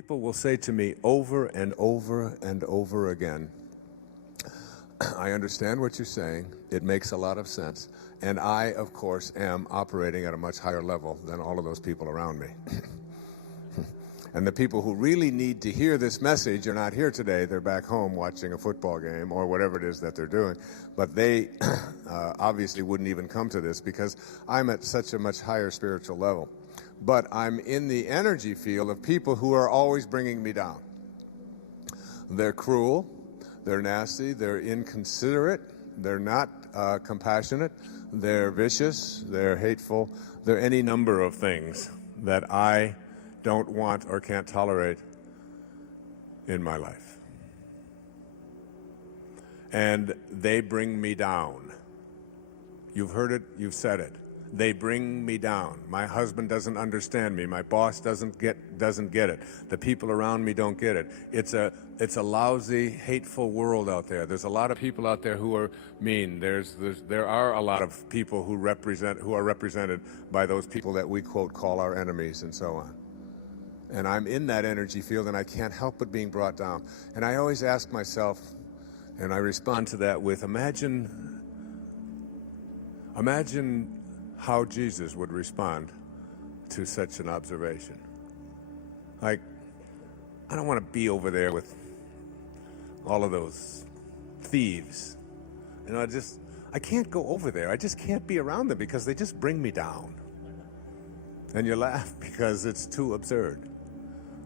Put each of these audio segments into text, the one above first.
People will say to me over and over and over again, I understand what you're saying. It makes a lot of sense. And I, of course, am operating at a much higher level than all of those people around me. And the people who really need to hear this message are not here today. They're back home watching a football game or whatever it is that they're doing. But they obviously wouldn't even come to this because I'm at such a much higher spiritual level. But I'm in the energy field of people who are always bringing me down. They're cruel, they're nasty, they're inconsiderate, they're not compassionate, they're vicious, they're hateful, they're any number of things that I don't want or can't tolerate in my life. And they bring me down. You've heard it, you've said it. They bring me down. My husband doesn't understand me. My boss doesn't get it. The people around me don't get it. It's a lousy, hateful world out there. There's a lot of people out there who are mean. There are a lot of people who are represented by those people that we quote call our enemies and so on. And I'm in that energy field and I can't help but being brought down. And I always ask myself, and I respond to that with imagine how Jesus would respond to such an observation. Like, I don't want to be over there with all of those thieves. You know, I can't go over there. I just can't be around them because they just bring me down. And you laugh because it's too absurd.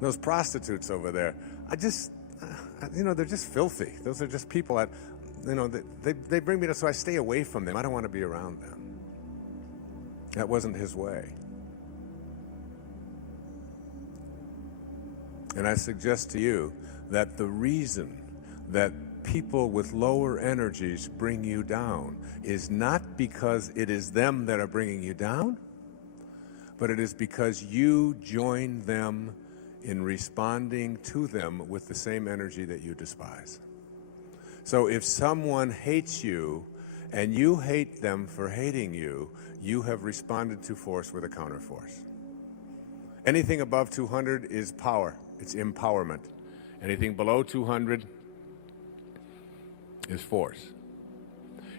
Those prostitutes over there, they're just filthy. Those are just people that, they bring me down, so I stay away from them. I don't want to be around them. That wasn't his way. And I suggest to you that the reason that people with lower energies bring you down is not because it is them that are bringing you down, but it is because you join them in responding to them with the same energy that you despise. So if someone hates you and you hate them for hating you, you have responded to force with a counterforce. Anything above 200 is power. It's empowerment. Anything below 200 is force.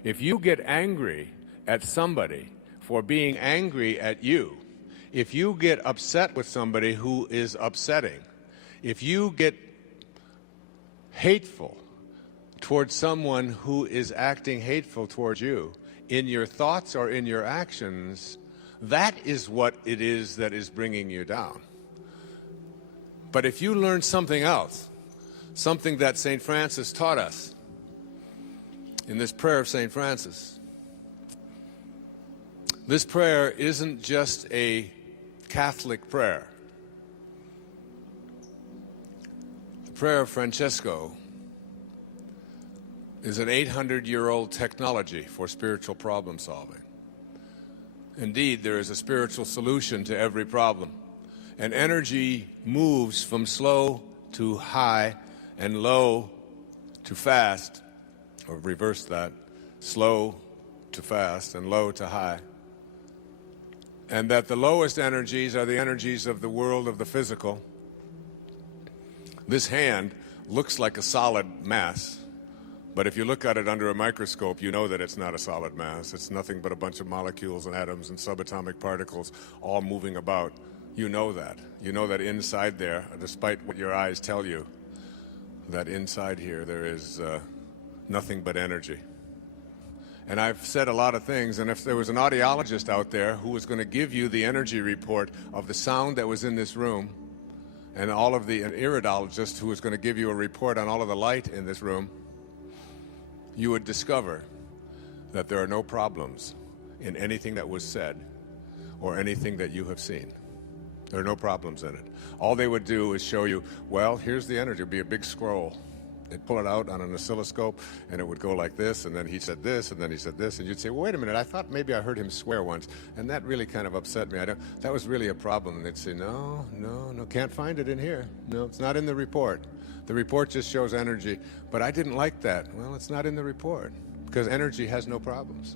If you get angry at somebody for being angry at you, if you get upset with somebody who is upsetting, if you get hateful towards someone who is acting hateful towards you, in your thoughts or in your actions, that is what it is that is bringing you down. But if you learn something else, something that St. Francis taught us in this prayer of St. Francis, this prayer isn't just a Catholic prayer. The prayer of Francesco is an 800-year-old technology for spiritual problem solving. Indeed, there is a spiritual solution to every problem. And energy moves from slow to high and low to fast, or reverse that, slow to fast and low to high. And that the lowest energies are the energies of the world of the physical. This hand looks like a solid mass. But if you look at it under a microscope, you know that it's not a solid mass. It's nothing but a bunch of molecules and atoms and subatomic particles all moving about. You know that. You know that inside there, despite what your eyes tell you, that inside here there is nothing but energy. And I've said a lot of things, and if there was an audiologist out there who was going to give you the energy report of the sound that was in this room, and an iridologist who was going to give you a report on all of the light in this room, you would discover that there are no problems in anything that was said or anything that you have seen. There are no problems in it. All they would do is show you, well, here's the energy. It would be a big scroll. They'd pull it out on an oscilloscope, and it would go like this, and then he said this, and then he said this, and you'd say, well, wait a minute, I thought maybe I heard him swear once, and that really kind of upset me. That was really a problem. And they'd say, no, can't find it in here. No, it's not in the report. The report just shows energy, but I didn't like that. Well, it's not in the report, because energy has no problems.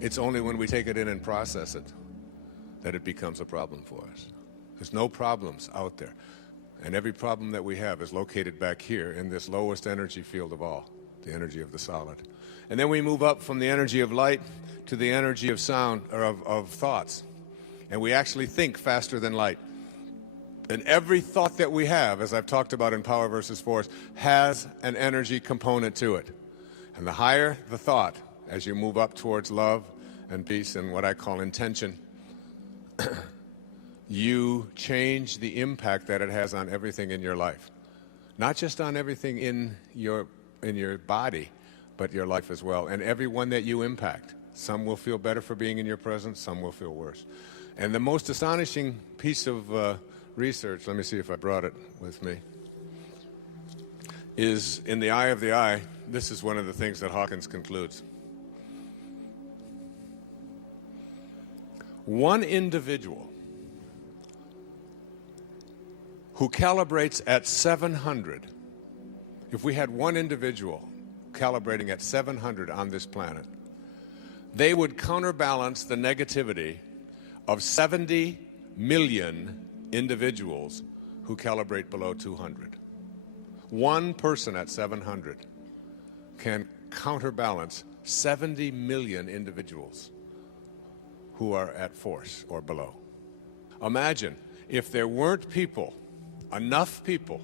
It's only when we take it in and process it that it becomes a problem for us. There's no problems out there. And every problem that we have is located back here in this lowest energy field of all, the energy of the solid. And then we move up from the energy of light to the energy of sound, or of thoughts. And we actually think faster than light. And every thought that we have, as I've talked about in Power versus Force, has an energy component to it. And the higher the thought, as you move up towards love and peace and what I call intention, you change the impact that it has on everything in your life. Not just on everything in your body, but your life as well. And everyone that you impact. Some will feel better for being in your presence, some will feel worse. And the most astonishing piece of research, let me see if I brought it with me, is in the eye of the eye. This is one of the things that Hawkins concludes. One individual who calibrates at 700, if we had one individual calibrating at 700 on this planet, they would counterbalance the negativity of 70 million individuals who calibrate below 200. One person at 700 can counterbalance 70 million individuals who are at force or below. Imagine if there weren't people, enough people,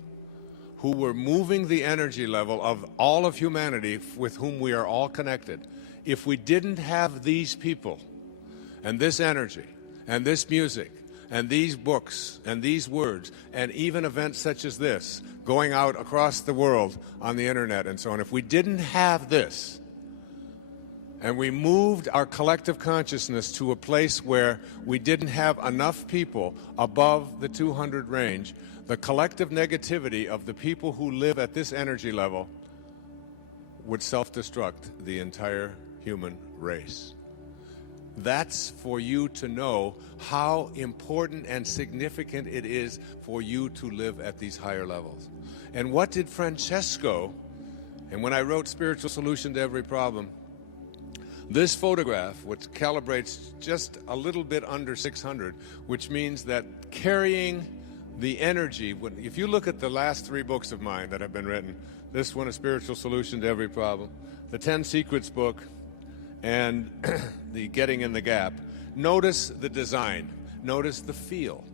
who were moving the energy level of all of humanity with whom we are all connected. If we didn't have these people and this energy and this music and these books and these words and even events such as this going out across the world on the internet and so on, if we didn't have this and we moved our collective consciousness to a place where we didn't have enough people above the 200 range, the collective negativity of the people who live at this energy level would self-destruct the entire human race. That's for you to know how important and significant it is for you to live at these higher levels. And what did Francesco, and when I wrote Spiritual Solution to Every Problem, this photograph, which calibrates just a little bit under 600, which means that carrying the energy, if you look at the last 3 books of mine that have been written, this one, A Spiritual Solution to Every Problem, the 10 Secrets book, and the Getting in the Gap, notice the design, notice the feel,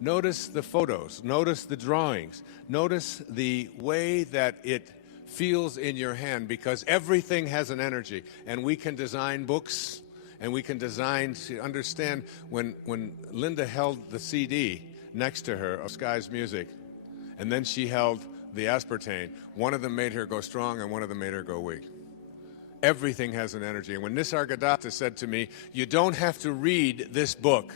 notice the photos, notice the drawings, notice the way that it feels in your hand, because everything has an energy. And we can design books, and we can design to understand. When Linda held the CD next to her of Sky's Music, and then she held the aspartame, one of them made her go strong and one of them made her go weak. Everything has an energy. And when Nisargadatta said to me, you don't have to read this book,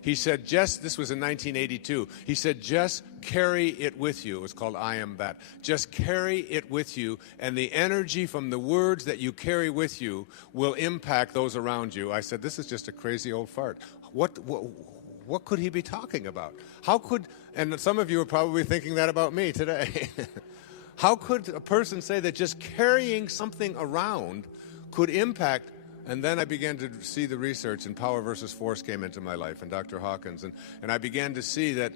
he said, this was in 1982, he said, just carry it with you. It was called I Am That. Just carry it with you, and the energy from the words that you carry with you will impact those around you. I said, this is just a crazy old fart. What could he be talking about? How could, and some of you are probably thinking that about me today. How could a person say that just carrying something around could impact? And then I began to see the research, and Power versus Force came into my life, and Dr. Hawkins, and I began to see that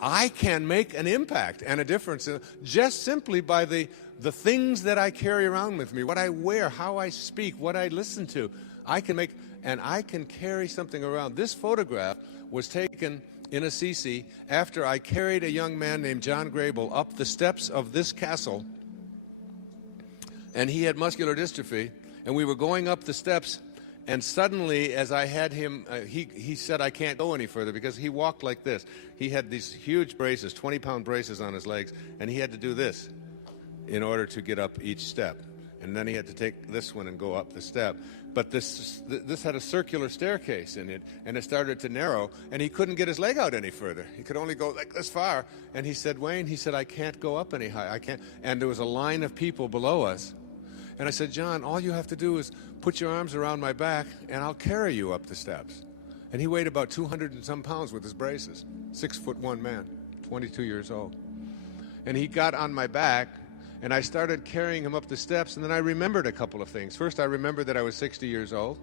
I can make an impact and a difference just simply by the things that I carry around with me, what I wear, how I speak, what I listen to. I can make, and I can carry something around. This photograph was taken in Assisi after I carried a young man named John Grable up the steps of this castle, and he had muscular dystrophy, and we were going up the steps, and suddenly as I had him, he said I can't go any further because he walked like this. He had these huge braces, 20-pound braces on his legs, and he had to do this in order to get up each step. And then he had to take this one and go up the step. But this had a circular staircase in it, and it started to narrow, and he couldn't get his leg out any further. He could only go like this far. And he said, Wayne, he said, I can't go up any higher. I can't. And there was a line of people below us. And I said, John, all you have to do is put your arms around my back, and I'll carry you up the steps. And he weighed about 200 and some pounds with his braces. 6'1" man, 22 years old. And he got on my back, and I started carrying him up the steps, and then I remembered a couple of things. First, I remembered that I was 60 years old.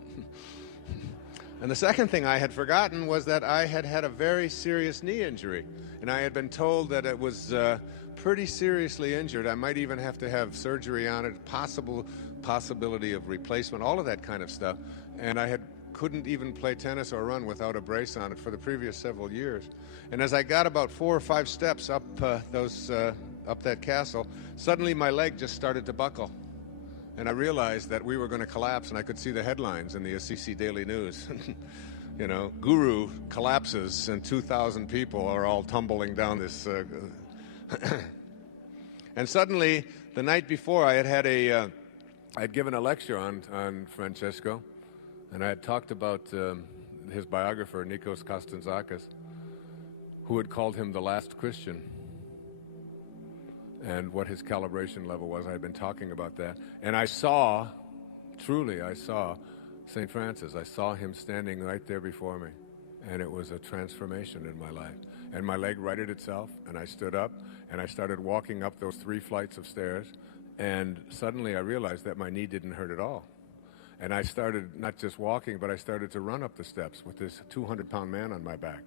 And the second thing I had forgotten was that I had had a very serious knee injury. and I had been told that it was pretty seriously injured. I might even have to have surgery on it, possibility of replacement, all of that kind of stuff. And I couldn't even play tennis or run without a brace on it for the previous several years. And as I got about 4 or 5 steps up up that castle, suddenly my leg just started to buckle. And I realized that we were going to collapse, and I could see the headlines in the Assisi Daily News. You know, Guru collapses and 2,000 people are all tumbling down this. And suddenly, the night before, I'd given a lecture on Francesco, and I had talked about his biographer, Nikos Kostintzakis, who had called him the last Christian, and what his calibration level was. I had been talking about that. And I saw St. Francis. I saw him standing right there before me, and it was a transformation in my life. And my leg righted itself, and I stood up, and I started walking up those 3 flights of stairs, and suddenly I realized that my knee didn't hurt at all. And I started not just walking, but I started to run up the steps with this 200-pound man on my back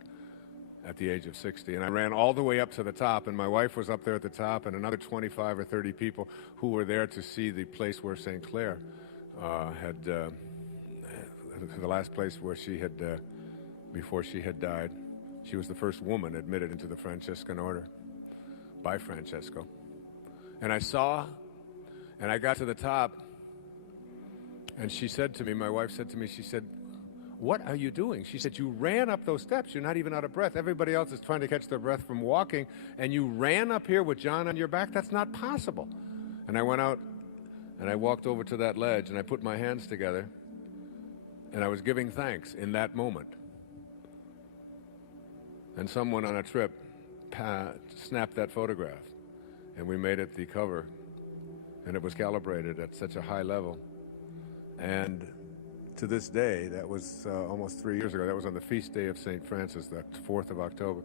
at the age of 60. And I ran all the way up to the top, and my wife was up there at the top, and another 25 or 30 people who were there to see the place where St. Clair the last place where she had, before she had died. She was the first woman admitted into the Franciscan order by Francesco. And I got to the top, and she said to me, my wife said to me, she said, "What are you doing?" She said, "You ran up those steps. You're not even out of breath. Everybody else is trying to catch their breath from walking, and you ran up here with John on your back? That's not possible." And I went out, and I walked over to that ledge, and I put my hands together, and I was giving thanks in that moment. And someone on a trip snapped that photograph, and we made it the cover, and it was calibrated at such a high level. And to this day, that was almost 3 years ago. That was on the feast day of St. Francis, the 4th of October.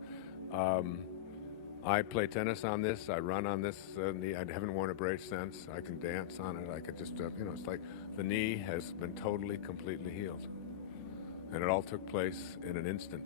I play tennis on this. I run on this knee. I haven't worn a brace since. I can dance on it. I could just, it's like the knee has been totally, completely healed. And it all took place in an instant.